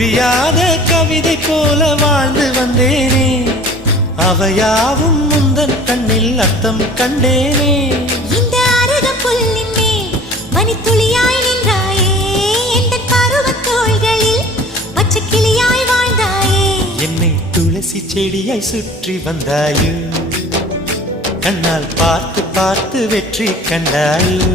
புரியாத கவிதை போல வாழ்ந்து வந்தேனே, அவையாவும் முந்தன் கண்ணில் அர்த்தம் கண்டேனே. இந்த அருக புல்லின் மேல் மணித்துளியாய் நின்றாயே, எந்த பருவத் தோள்களில் பச்சை கிளியாய் வாழ்ந்தாயே. என்னை துளசி செடியாய் சுற்றி வந்தாயோ, கண்ணால் பார்த்து பார்த்து வெற்றி கண்டாயோ.